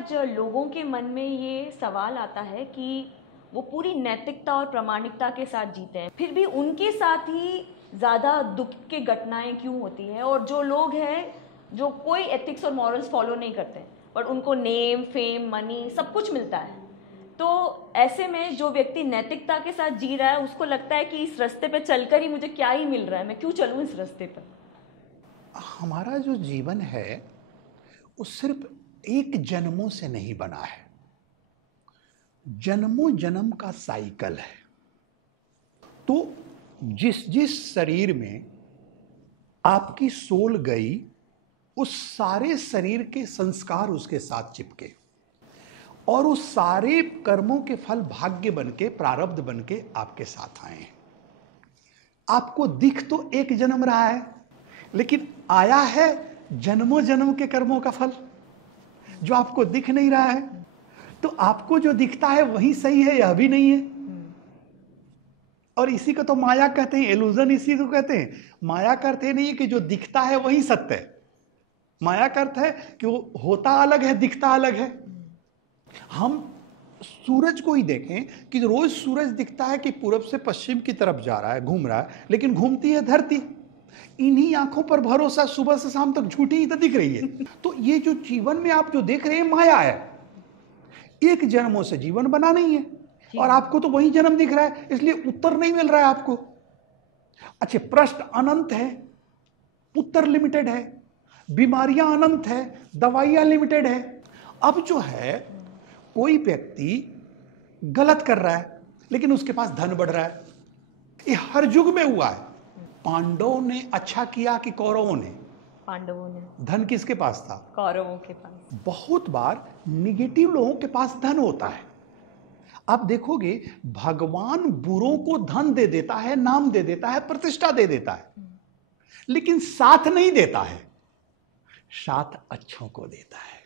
आज लोगों के मन में ये सवाल आता है कि वो पूरी नैतिकता और प्रामाणिकता के साथ जीते हैं, फिर भी उनके साथ ही ज़्यादा दुख की घटनाएं क्यों होती हैं? और जो लोग हैं जो कोई एथिक्स और मॉरल्स फॉलो नहीं करते पर उनको नेम, फेम, मनी सब कुछ मिलता है, तो ऐसे में जो व्यक्ति नैतिकता के साथ जी रहा है उसको लगता है कि इस रास्ते पे चलकर ही मुझे क्या ही मिल रहा है, मैं क्यों चलूं इस रास्ते पर? हमारा जो जीवन है वो सिर्फ एक जन्मों से नहीं बना है, जन्मों जन्म का साइकिल है। तो जिस जिस शरीर में आपकी सोल गई उस सारे शरीर के संस्कार उसके साथ चिपके और उस सारे कर्मों के फल भाग्य बनके, प्रारब्ध बनके आपके साथ आए हैं। आपको दिख तो एक जन्म रहा है लेकिन आया है जन्मों जन्म के कर्मों का फल जो आपको दिख नहीं रहा है। तो आपको जो दिखता है वही सही है, यह भी नहीं है। और इसी को तो माया कहते हैं, इल्यूजन इसी को कहते हैं। माया का अर्थ नहीं है कि जो दिखता है वही सत्य है, माया का अर्थ है कि वो होता अलग है, दिखता अलग है। हम सूरज को ही देखें कि रोज सूरज दिखता है कि पूरब से पश्चिम की तरफ जा रहा है, घूम रहा है, लेकिन घूमती है धरती। इन्हीं आंखों पर भरोसा, सुबह से शाम तक झूठी ही तो दिख रही है। तो ये जो जीवन में आप जो देख रहे हैं माया है, एक जन्मों से जीवन बना नहीं है और आपको तो वही जन्म दिख रहा है, इसलिए उत्तर नहीं मिल रहा है आपको। अच्छा, प्रश्न अनंत है, उत्तर लिमिटेड है, बीमारियां अनंत है, दवाइयां लिमिटेड है। अब जो है कोई व्यक्ति गलत कर रहा है लेकिन उसके पास धन बढ़ रहा है, ये हर युग में हुआ है। पांडवों ने अच्छा किया कि कौरवों ने? पांडवों ने। धन किसके पास था? कौरवों के पास। बहुत बार निगेटिव लोगों के पास धन होता है। आप देखोगे भगवान बुरों को धन दे देता है, नाम दे देता है, प्रतिष्ठा दे देता है, लेकिन साथ नहीं देता है, साथ अच्छों को देता है।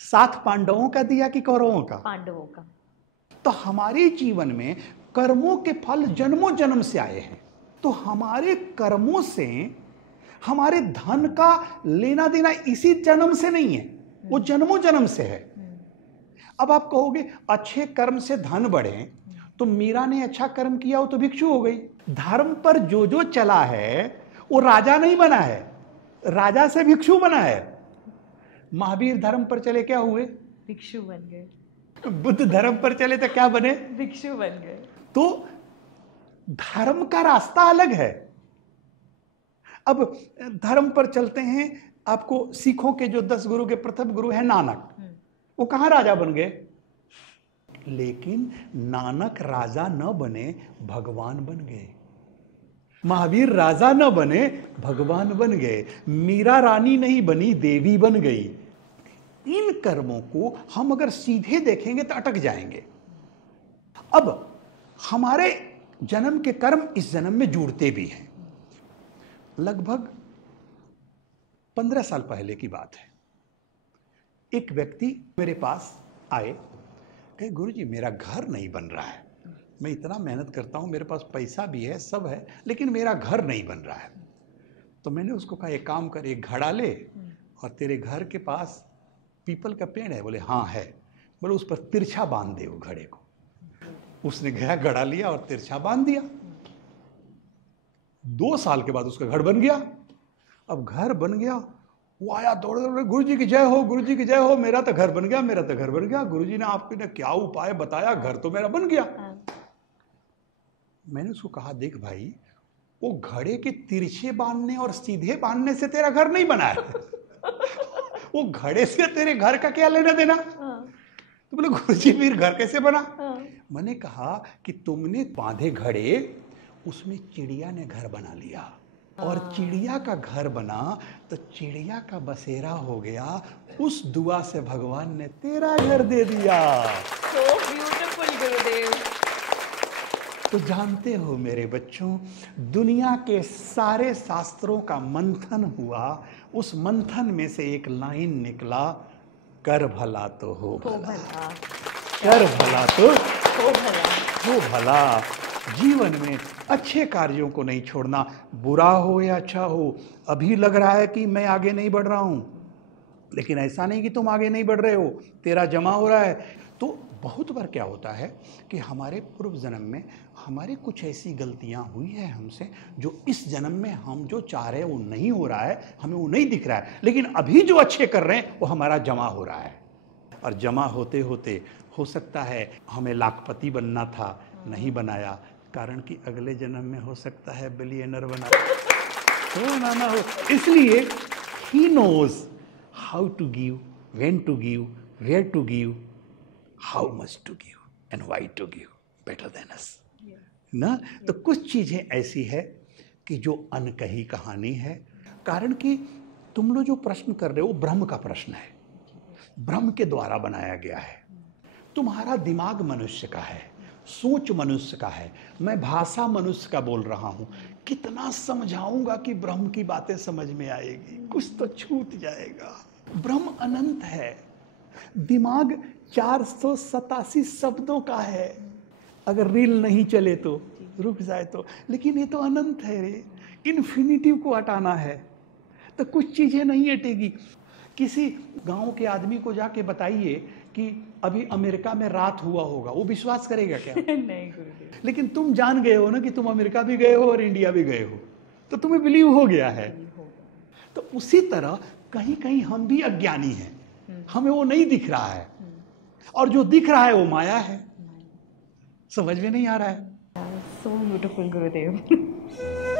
साथ पांडवों का दिया कि कौरवों का? पांडवों का। तो हमारे जीवन में कर्मों के फल जन्मों जन्म से आए हैं, तो हमारे कर्मों से हमारे धन का लेना देना इसी जन्म से नहीं है, वो जन्मों जन्म से है। अब आप कहोगे अच्छे कर्म से धन बढ़े, तो मीरा ने अच्छा कर्म किया, वो तो भिक्षु हो गई। धर्म पर जो जो चला है वो राजा नहीं बना है, राजा से भिक्षु बना है। महावीर धर्म पर चले क्या हुए? भिक्षु बन गए। बुद्ध धर्म पर चले तो क्या बने? भिक्षु बन गए। तो धर्म का रास्ता अलग है। अब धर्म पर चलते हैं, आपको सिखों के जो 10 गुरु के प्रथम गुरु हैं नानक, वो कहां राजा बन गए? लेकिन नानक राजा न बने, भगवान बन गए। महावीर राजा न बने, भगवान बन गए। मीरा रानी नहीं बनी, देवी बन गई। इन कर्मों को हम अगर सीधे देखेंगे तो अटक जाएंगे। अब हमारे जन्म के कर्म इस जन्म में जुड़ते भी हैं। लगभग 15 साल पहले की बात है, एक व्यक्ति मेरे पास आए, कहे गुरुजी मेरा घर नहीं बन रहा है, मैं इतना मेहनत करता हूँ, मेरे पास पैसा भी है, सब है, लेकिन मेरा घर नहीं बन रहा है। तो मैंने उसको कहा एक काम कर, एक घड़ा ले और तेरे घर के पास पीपल का पेड़ है? बोले हाँ है। बोले उस पर तिरछा बांध दे वो घड़े को। उसने गया, घड़ा लिया और तिरछा बांध दिया। 2 साल के बाद उसका घर बन गया। अब घर बन गया, वो आया दौड़ दौड़, गुरुजी की जय हो, गुरुजी की जय हो, मेरा तो घर बन गया, मेरा तो घर बन गया। गुरुजी ने आपने क्या उपाय बताया, घर तो मेरा बन गया। मैंने उसको कहा देख भाई, वो घड़े के तिरछे बांधने और सीधे बांधने से तेरा घर नहीं बना है। वो घड़े से तेरे घर का क्या लेना देना? तो बोले गुरुजी फिर घर कैसे बना? मैंने कहा कि तुमने बांधे घड़े, उसमें चिड़िया ने घर बना लिया और चिड़िया का घर बना तो चिड़िया का बसेरा हो गया। उस दुआ से भगवान ने तेरा घर दे दिया। So beautiful, गुरुदेव। तो जानते हो मेरे बच्चों, दुनिया के सारे शास्त्रों का मंथन हुआ, उस मंथन में से एक लाइन निकला, कर भला तो हो भला, कर भला तो हो भला। जीवन में अच्छे कार्यों को नहीं छोड़ना, बुरा हो या अच्छा हो। अभी लग रहा है कि मैं आगे नहीं बढ़ रहा हूं, लेकिन ऐसा नहीं कि तुम आगे नहीं बढ़ रहे हो, तेरा जमा हो रहा है। तो बहुत बार क्या होता है कि हमारे पूर्व जन्म में हमारी कुछ ऐसी गलतियां हुई है हमसे, जो इस जन्म में हम जो चाह रहे हैं वो नहीं हो रहा है, हमें वो नहीं दिख रहा है, लेकिन अभी जो अच्छे कर रहे हैं वो हमारा जमा हो रहा है। और जमा होते होते हो सकता है हमें लाखपति बनना था, नहीं बनाया, कारण कि अगले जन्म में हो सकता है बिलियनर बनाना हो। इसलिए he knows how to give, when to give, where to give, how much to give and why to give better than us ना। तो कुछ चीजें ऐसी है कि जो अनकही कहानी है, कारण कि तुम लोग जो प्रश्न कर रहे हो ब्रह्म का प्रश्न है, ब्रह्म के द्वारा बनाया गया है। तुम्हारा दिमाग मनुष्य का है, सोच मनुष्य का है, मैं भाषा मनुष्य का बोल रहा हूं। कितना समझाऊंगा कि ब्रह्म की बातें समझ में आएगी, कुछ तो छूट जाएगा। ब्रह्म अनंत है, दिमाग 487 शब्दों का है, अगर रील नहीं चले तो, रुक जाए तो, लेकिन ये तो अनंत है रे, इन्फिनिटिव को हटाना है तो कुछ चीजें नहीं हटेगी। किसी गांव के आदमी को जाके बताइए कि अभी अमेरिका में रात हुआ होगा, वो विश्वास करेगा क्या? नहीं गुरुदेव। लेकिन तुम जान गए हो ना कि तुम अमेरिका भी गए हो और इंडिया भी गए हो, तो तुम्हें बिलीव हो गया है। तो उसी तरह कहीं कहीं हम भी अज्ञानी हैं, हमें वो नहीं दिख रहा है, और जो दिख रहा है वो माया है, समझ में नहीं आ रहा है। So beautiful, Gurudev.